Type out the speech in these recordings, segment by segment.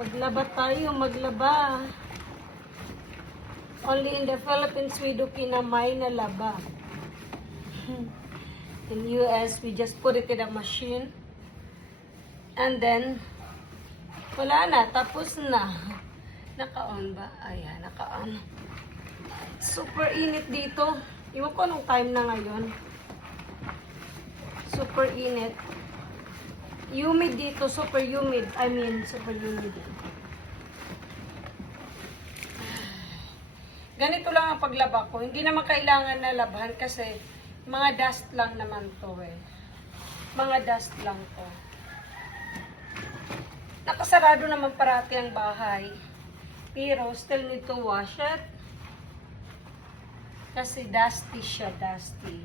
Maglaba tayo, maglaba. Only in the Philippines we do kinamay na laba. In US, we just put it in a machine. And then, wala na, tapos na. Naka-on ba? Ayan, naka-on. Super init dito. Iwan ko anong time na ngayon. Super init. Humid dito, super humid. Super humid. Ganito lang ang paglaba ko. Hindi naman kailangan na labahan kasi mga dust lang naman to eh. Mga dust lang to. Nakasarado naman parati ang bahay. Pero still need to wash it. Kasi dusty siya, dusty.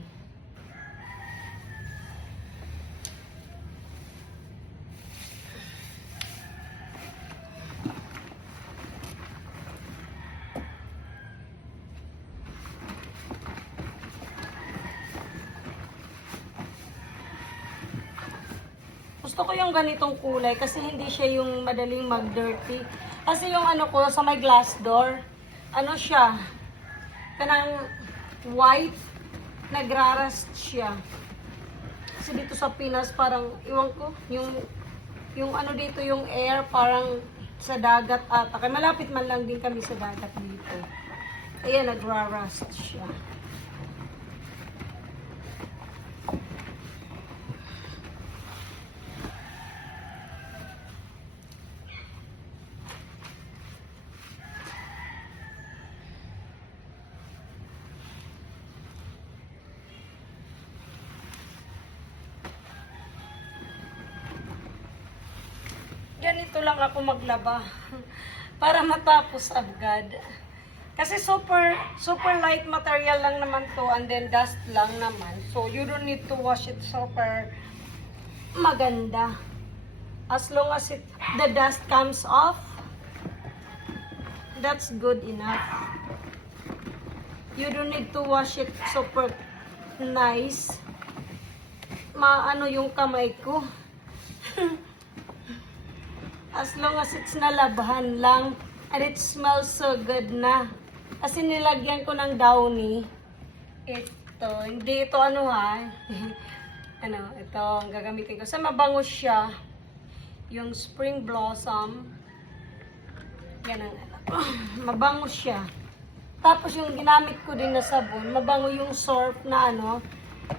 Gusto ko yung ganitong kulay kasi hindi siya yung madaling mag-dirty. Kasi yung ano ko sa may glass door, ano siya, kanang white, nagrarust siya. Kasi dito sa Pinas parang, iwan ko, yung ano dito, yung air parang sa dagat ata. Kaya malapit man lang din kami sa dagat dito. Ayan, nagrarust siya. Ganito lang ako maglaba para matapos agad. Kasi super light material lang naman to and then dust lang naman. So you don't need to wash it super maganda. As long as the dust comes off, that's good enough. You don't need to wash it super nice. Maano yung kamay ko. As long as it's nalabahan lang and it smells so good na. Kasi nilagyan ko ng downy. Ito, hindi ito ano ha. Ito ang gagamitin ko. Sa mabango siya. Yung spring blossom. Yan ang mabango siya. Tapos yung ginamit ko din na sabon, mabango yung surf na ano.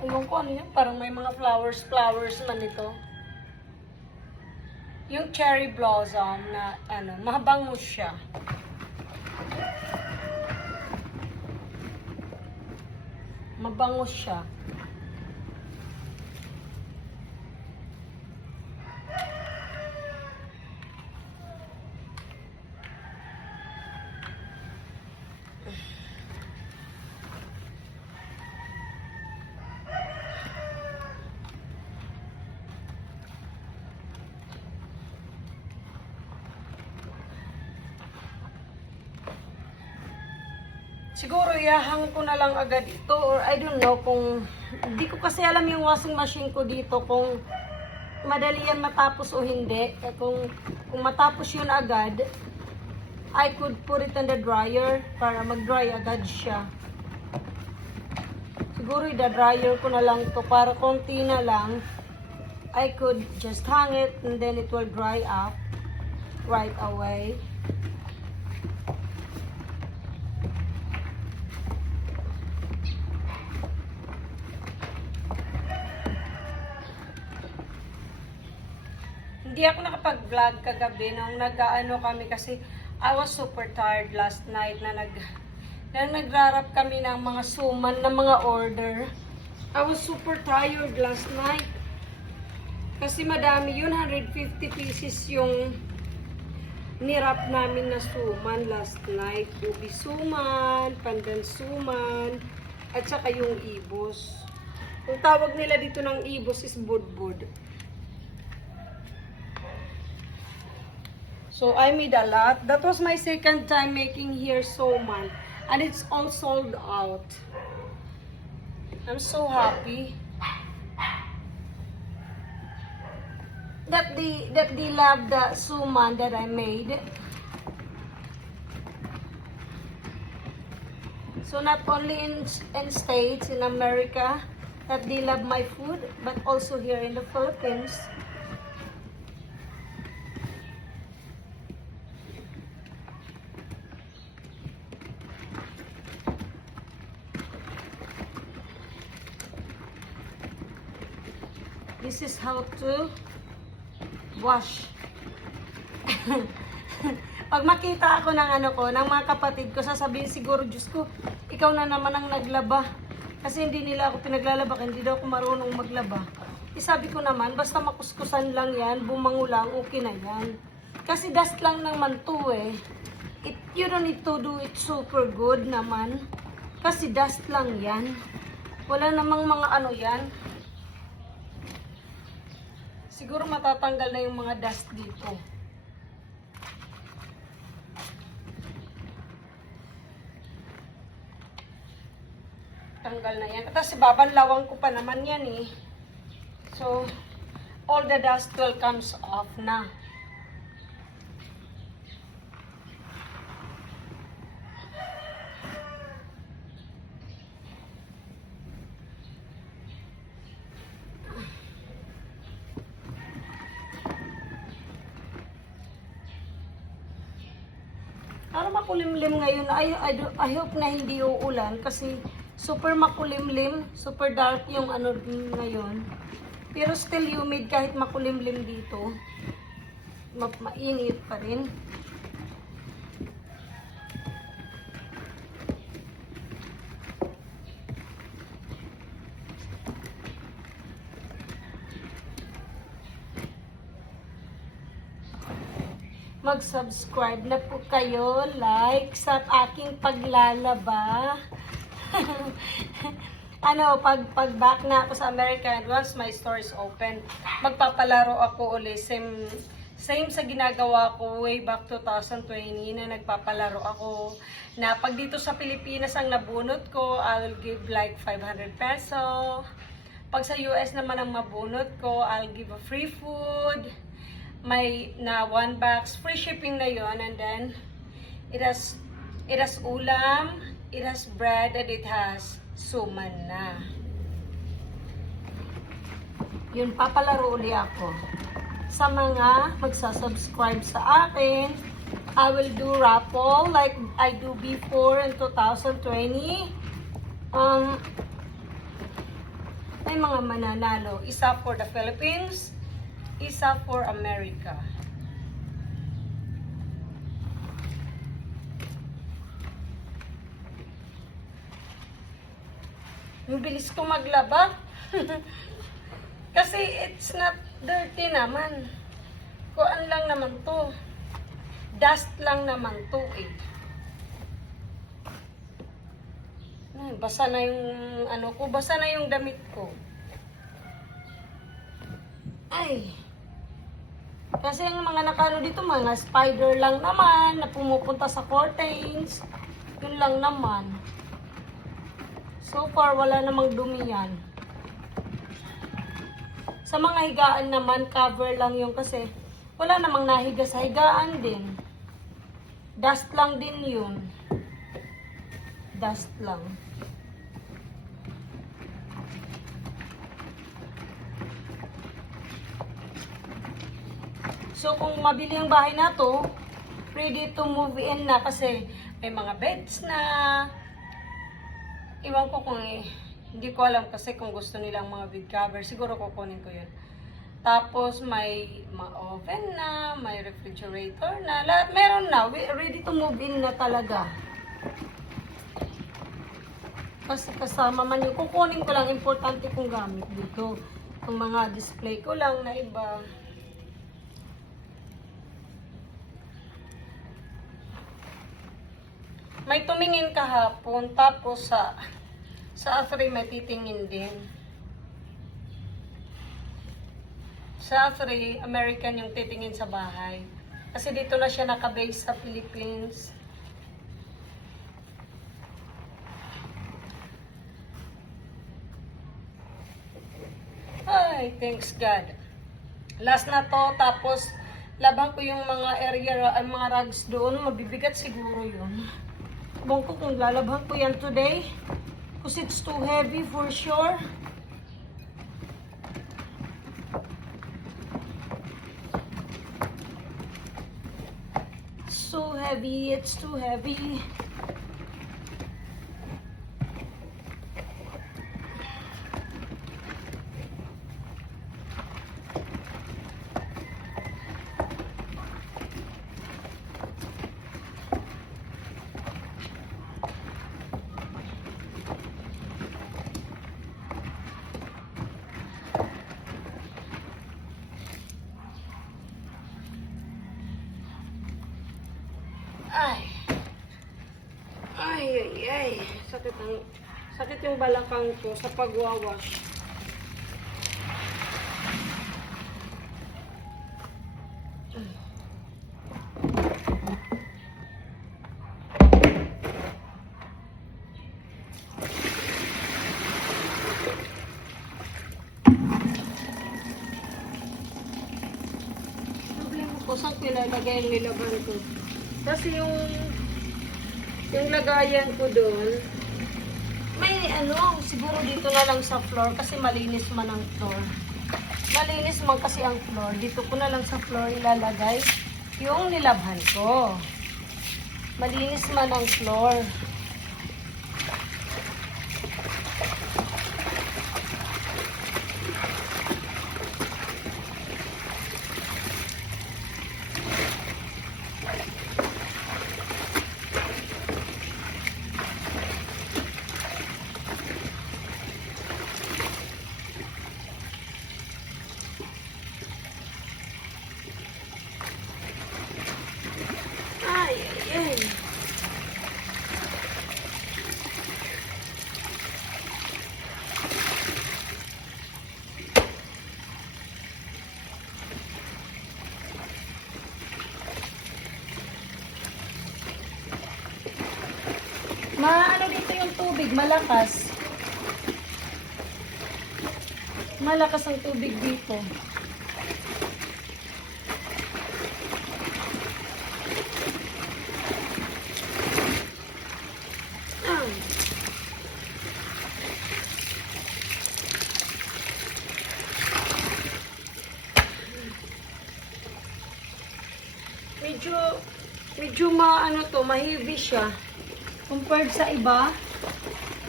Ewan ko ano yun, parang may mga flowers man ito. Yung cherry blossom na ano, mabango siya. Mabango siya. Siguro ihahang ko na lang agad ito or I don't know kung hindi ko kasi alam yung washing machine ko dito kung madali yan matapos o hindi. Kung matapos yun agad, I could put it in the dryer para mag-dry agad siya. Siguro i-dryer ko na lang to para konti na lang. I could just hang it and then it will dry up right away. Hindi ako nakapag-vlog kagabi nung nag-ano kami kasi I was super tired last night na nagrarap kami ng mga suman ng mga order. I was super tired last night. Kasi madami yun, 150 pieces yung nirap namin na suman last night. Ubi suman, pandan suman, at saka yung ibos. Ang tawag nila dito ng ibos is budbud. So I made a lot. That was my second time making here suman. And it's all sold out. I'm so happy. that they love the suman that I made. So not only in States, in America, that they love my food, but also here in the Philippines. This is how to wash. Pag makita ako ng ng mga kapatid ko, sasabihin siguro, Diyos ko, ikaw na naman ang naglaba. Kasi hindi nila ako pinaglalaba, hindi daw ako marunong maglaba. Sabi ko naman, basta makuskusan lang yan, bumango lang, okay na yan. Kasi dust lang naman to eh. You don't need to do it super good naman. Kasi dust lang yan. Wala namang mga yan. Siguro matatanggal na yung mga dust dito. Tanggal na yan. Tapos babanlawan ko pa naman yan eh. So, all the dust will comes off na. Para makulimlim ngayon, I hope na hindi uulan kasi super makulimlim, super dark yung ngayon. Pero still humid kahit makulimlim dito. Mainit pa rin. Mag-subscribe na po kayo, like sa aking paglalaba. Pag back na ako sa America and once my store is open, magpapalaro ako ulit. Same sa ginagawa ko way back 2020 na nagpapalaro ako. Na pag dito sa Pilipinas ang nabunot ko, I will give like 500 peso. Pag sa US naman ang mabunot ko, I'll give a free food. May na 1 box, free shipping na yon, and then it has ulam, it has bread, and it has suman na. Yun, papalaro uli ako. Sa mga magsasubscribe sa akin, I will do raffle like I do before in 2020. May mga mananalo. Isa for the Philippines, isa for America. Ang bilis ko maglaba. Kasi it's not dirty naman. Kuan lang naman to. Dust lang naman to eh. Basa na yung basa na yung damit ko. Ay. Kasi yung mga nakano dito, mga spider lang naman, na pumupunta sa curtains. Yun lang naman. So far, wala namang dumi yan. Sa mga higaan naman, cover lang yung kasi wala namang nahiga sa higaan din. Dust lang din yun. Dust lang. So, kung mabili ang bahay na to, ready to move in na kasi may mga beds na. Iwan ko kung hindi ko alam kasi kung gusto nilang mga bed cover. Siguro kukunin ko yun. Tapos, may oven na, may refrigerator na. Lahat meron na. Ready to move in na talaga. Kasi kasama man yung kukunin ko lang. Importante kong gamit dito. Ang mga display ko lang na iba. May tumingin kahapon, tapos sa A3 may titingin din. Sa A3, American yung titingin sa bahay. Kasi dito na siya nakabase sa Philippines. Ay, thanks God. Last na to, tapos laban ko yung mga area, mga rugs doon. Mabibigat siguro yun. Bong ko kung lalabhan ko yan today. Because it's too heavy for sure. So heavy, it's too heavy. Ay. Ay, ay, ay. Sakit yung balakang ko sa pagwawash. Problema ko, saan ko ilalagay yung nilaban ko? Kasi yung lagayan ko doon, may ano, siguro dito na lang sa floor kasi malinis man ang floor. Malinis man kasi ang floor. Dito ko na lang sa floor ilalagay yung nilabhan ko. Malinis man ang floor. Ay, ay, ay. Ano dito yung tubig, malakas. Malakas ang tubig dito. Medyo maano to, ma-heavy siya. Compared sa iba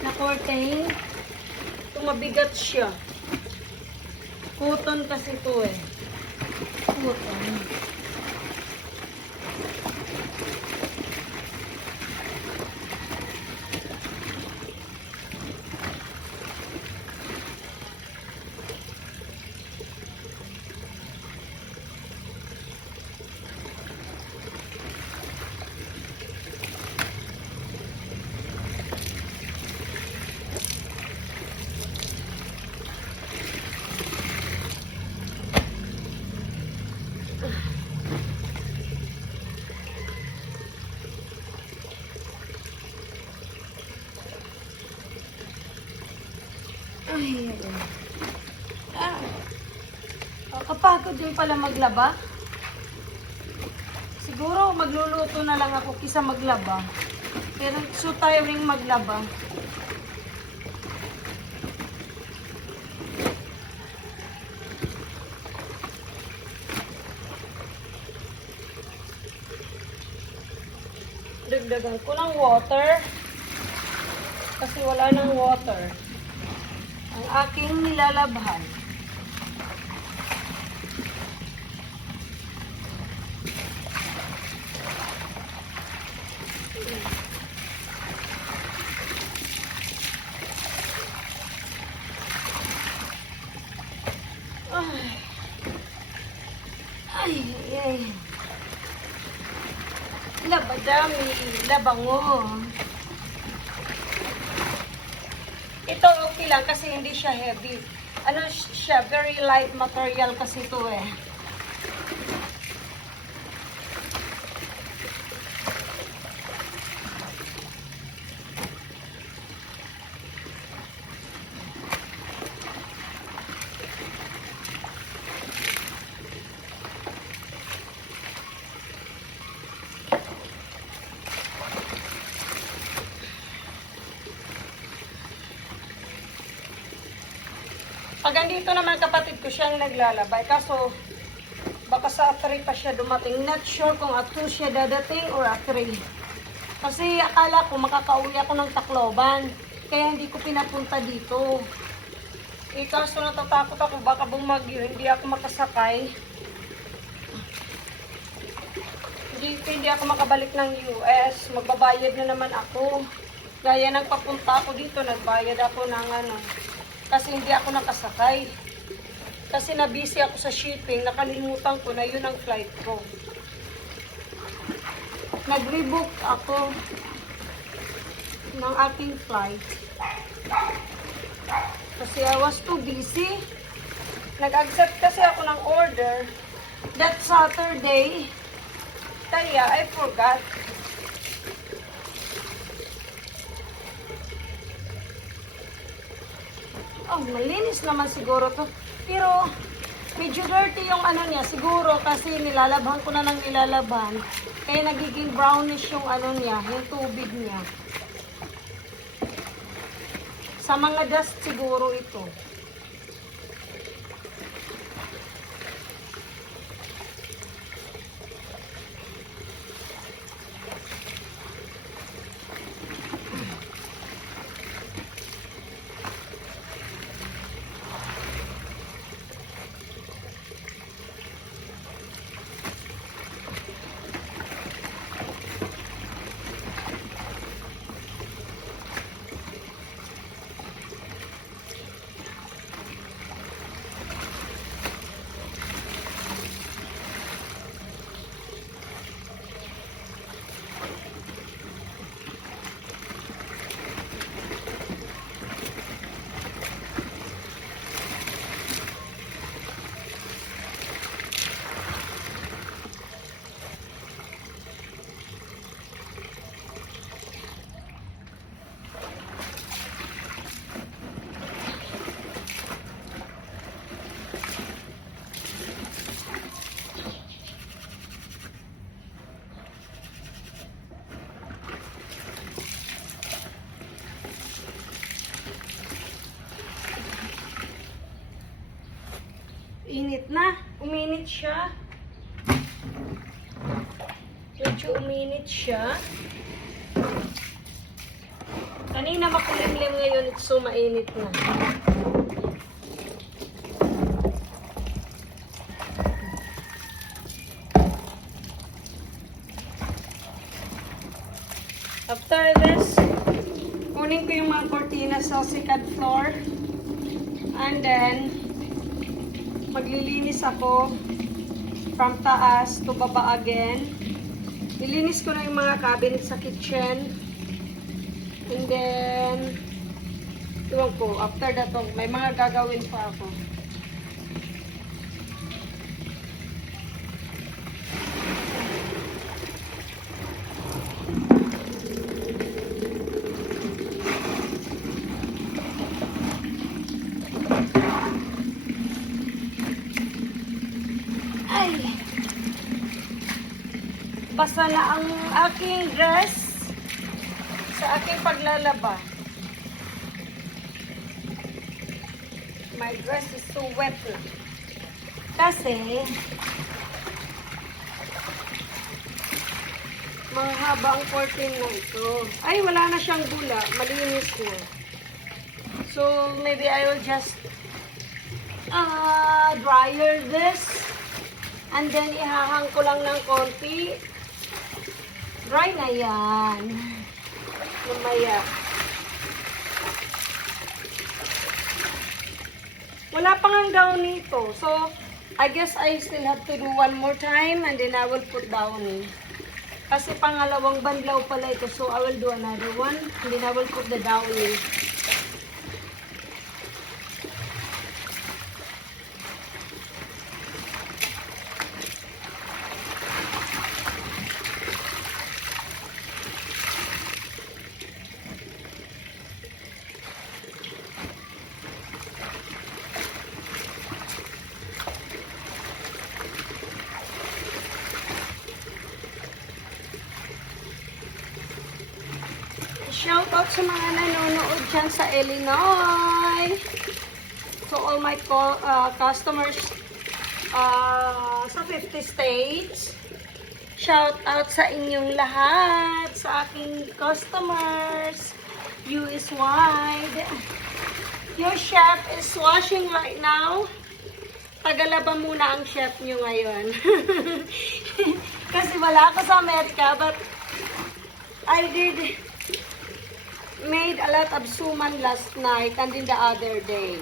na curtain, ito mabigat siya. Cotton kasi ito eh. Cotton. Ay, kapagod din pala maglaba. Siguro magluluto na lang ako kisa maglaba. Pero so tiring maglaba. Dagdagan ko ng water. Kasi wala ng water. Ang aking nilalabhan. Ay, ay. Labadami, labango. Ito okay lang kasi hindi siya heavy. Ano siya, very light material kasi ito eh. Pag andito naman kapatid ko siyang naglalabay. Kaso, baka sa 3 pa siya dumating. Not sure kung at 2 siya dadating or at 3. Kasi akala ko makakauwi ako ng Tacloban. Kaya hindi ko pinapunta dito. Kaso natatakot ako baka bumagyo. Hindi ako makasakay. Hindi ako makabalik ng US. Magbabayad na naman ako. Gaya ng papunta ako dito, nagbayad ako ng kasi hindi ako nakasakay. Kasi na-busy ako sa shipping, nakalimutan ko na yun ang flight ko. Nag-rebook ako ng aking flight. Kasi I was too busy. Nag-accept kasi ako ng order that Saturday. Kaya I forgot. Oh, malinis naman siguro to. Pero medyo dirty yung niya siguro kasi nilalabhan ko na ng nilalabhan. Kaya nagiging brownish yung niya, yung tubig niya. Sa mga dust siguro ito. Init na. Uminit siya. Medyo uminit siya. Kanina makulimlim, ngayon so mainit na. After this, kunin ko yung mga cortina sa second floor. And then, maglilinis ako from taas to baba again. Nilinis ko na yung mga cabinet sa kitchen. And then, iwan ko, after that, may mga gagawin pa ako. Ay! Basa na ang aking dress sa aking paglalaba. My dress is so wet na. Kasi, mahaba ang curtain na ito. Ay, wala na siyang bula. Malinis na. So, maybe I will just dryer this. And then, ihahang ko lang ng konti. Dry na yan. Mamaya. Wala pang ang gown nito. So, I guess I still have to do one more time and then I will put downy. Kasi pangalawang banlaw pala ito. So, I will do another one and then I will put the downy. Shout out sa mga nanonood dyan sa Illinois. to all my customers sa 50 states. Shout out sa inyong lahat, sa aking customers, US wide. Your chef is washing right now. Tagalaba muna ang chef nyo ngayon. Kasi wala ako sa Amerika, but I did made a lot of suman last night and in the other day.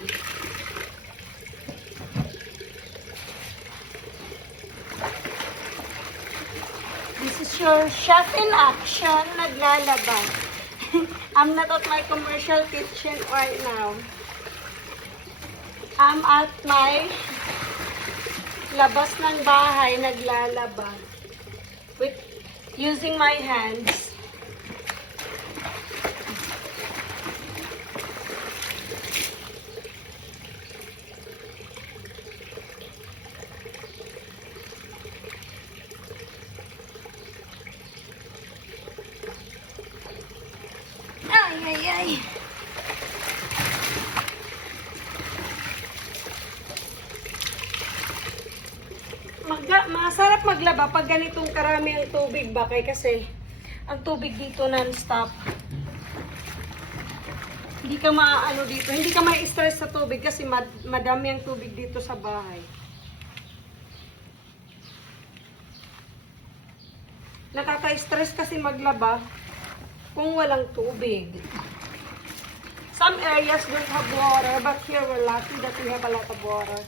This is your chef in action, naglalaba. I'm not at my commercial kitchen right now. I'm at my labas ng bahay, naglalaba. With using my hands. Ay. Masarap maglaba pag ganitong karami ang tubig ba kasi ang tubig dito non-stop. Hindi ka maano dito, hindi ka ma-stress sa tubig kasi madami ang tubig dito sa bahay. Nakaka-stress kasi maglaba kung walang tubig. Some areas don't have water, but here we're lucky that we have a lot of water.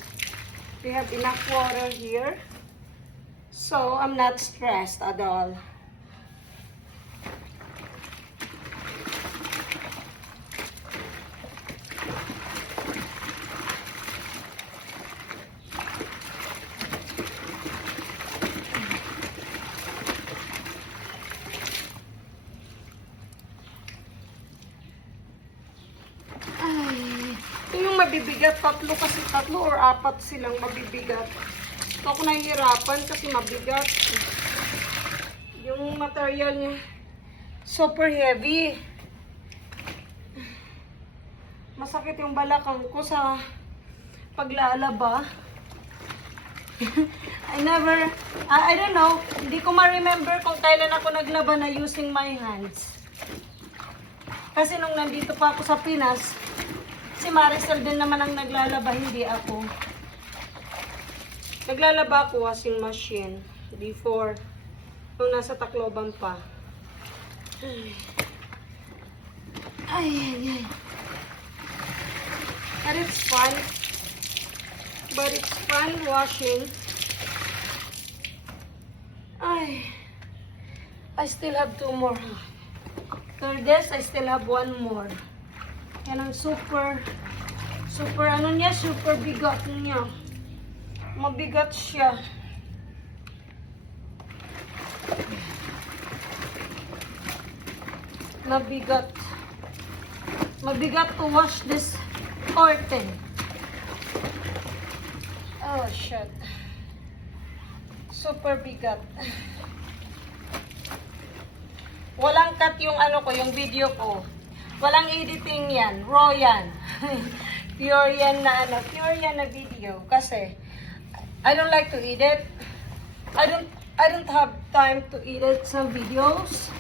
We have enough water here. So, I'm not stressed at all. Mabibigat, tatlo or apat silang mabibigat. So, ako nahihirapan kasi mabigat. Yung material niya, super heavy. Masakit yung balakang ko sa paglalaba. I don't know, hindi ko ma-remember kung kailan ako naglaba na using my hands. Kasi nung nandito pa ako sa Pinas, si Maricel din naman ang naglalaba, hindi ako. Naglalaba ako washing machine before, nung nasa Tacloban pa. Ay. But it's fun. But it's fun washing. I still have 2 more. After this, I still have 1 more. Yan ang super ano niya, super bigat niya. Mabigat siya. Mabigat to wash this curtain. Oh, shit. Super bigat. Walang cut yung ano ko, yung video ko. Walang editing yan. Raw yan. Pure yan na video. Kasi, I don't like to edit. I don't have time to edit some videos.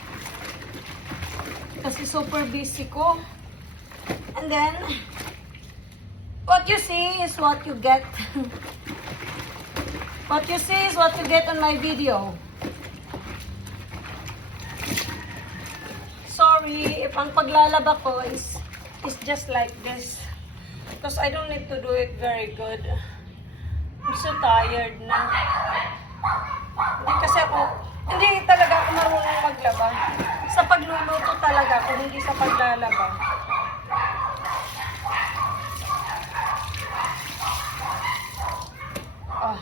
Kasi super busy ko. And then, what you see is what you get. What you see is what you get on my video. Sorry if ang paglalaba ko is just like this. Because I don't need to do it very good. I'm so tired na. Hindi talaga ako marunong maglaba. Sa pagluluto talaga ako, hindi sa paglalaba. Oh.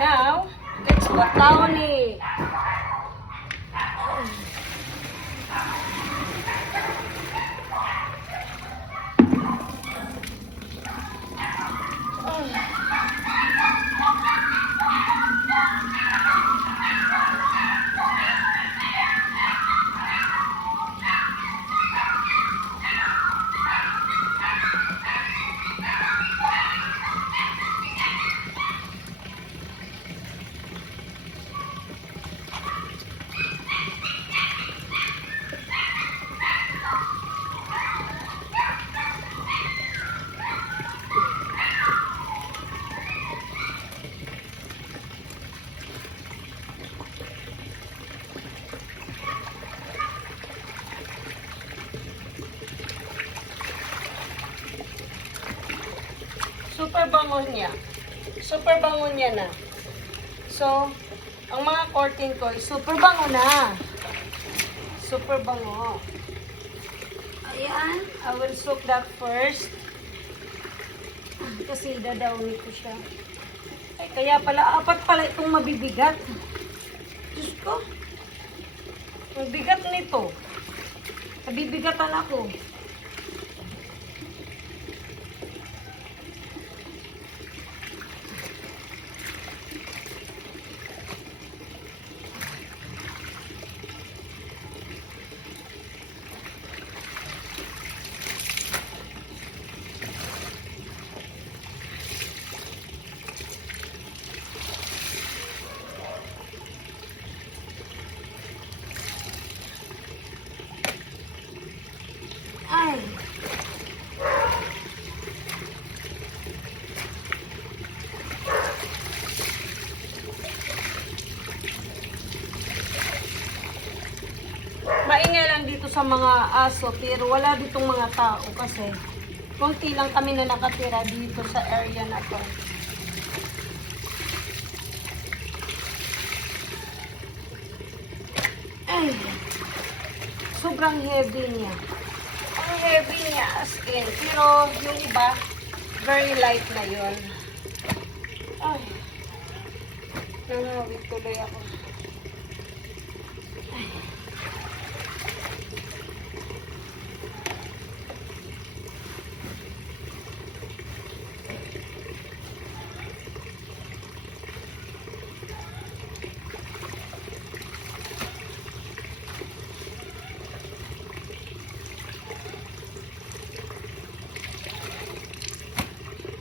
Now, let's put down it. bango niya. Super bango niya na. So, ang mga curtain ko, super bango na. Super bango. Ayan, I will soak that first. Kasi dadawin ko siya. Ay, kaya pala, apat pala itong mabibigat. Diyos ko. Ang bigat nito. Nabibigatan ako. Ay. Maingay lang dito sa mga aso, pero wala ditong mga tao kasi konti lang kami na nakatira dito sa area na to. Ay. Sobrang heavy niya. Ang heavy niya as in. Pero yung iba, very light na yun. Ay. Nanawid tuloy ako. Ay.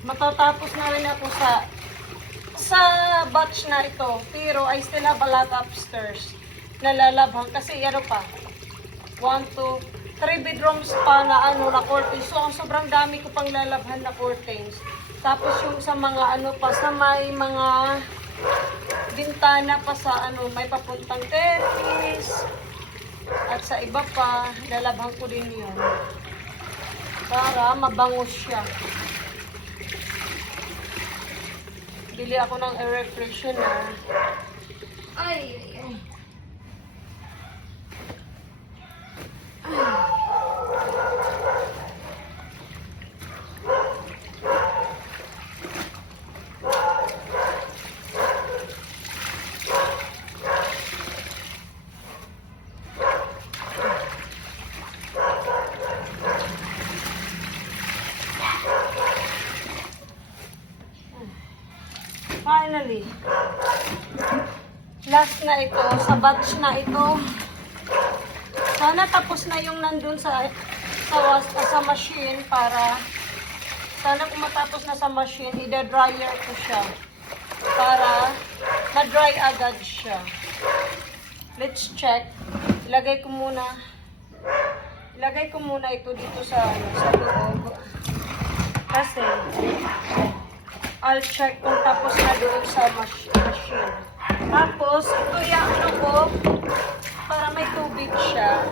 Matatapos na rin ako sa batch na ito. Pero I still have a lot upstairs na lalabhan. Kasi ano pa, 1, 2, 3 bedrooms pa na ano na curtains. So ang sobrang dami ko pang lalabhan na curtains. Tapos yung sa mga ano pa, sa may mga bintana pa sa ano, may papuntang terrace. At sa iba pa, lalabhan ko din yun. Para mabangus siya. Bili ako ng air freshener. Ay, ay, ay. Finally, last na ito, sa batch na ito. Sana tapos na yung nandun sa machine para, sana kung matapos na sa machine, ida-dryer ko siya para ma-dry agad siya. Let's check. Ilagay ko muna ito dito sa loob. Kasi, I'll check kung tapos na doon sa machine. Tapos, ito yung ano ko, para may tubig siya.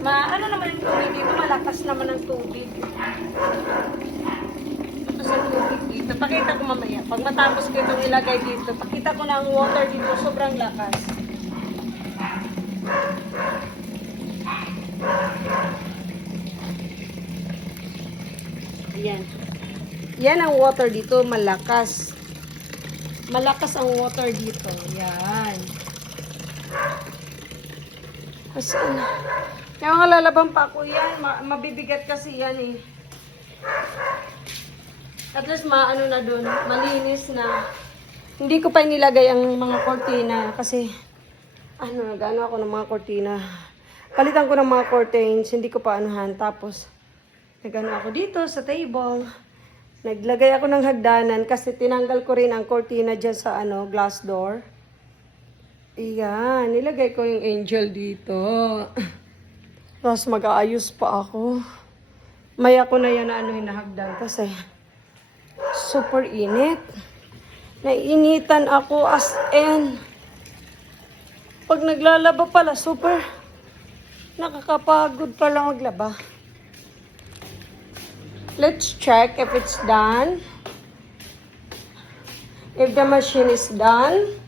Ano naman yung tubig dito? Malakas naman ang tubig. Ito sa tubig dito. Pakita ko mamaya. Pag matapos ko itong ilagay dito, pakita ko na ang water dito. Sobrang lakas. Ayan. Yan ang water dito, malakas. Malakas ang water dito. Yan. Asan? Yung mga lalaban pa ako yan, mabibigat kasi yan eh. At least maano na dun, malinis na. Hindi ko pa inilagay ang mga cortina kasi nag-ano ako ng mga cortina. Palitan ko ng mga curtains, hindi ko pa anuhan. Tapos, nag-ano ako dito sa table. Naglagay ako ng hagdanan kasi tinanggal ko rin ang cortina dyan sa glass door. Iyan, nilagay ko yung angel dito. Tapos mag-aayos pa ako. Maya ko na yan na hinahagdan kasi super init. Naiinitan ako as in. Pag naglalaba pala, super nakakapagod pala maglaba. Let's check if it's done. If the machine is done,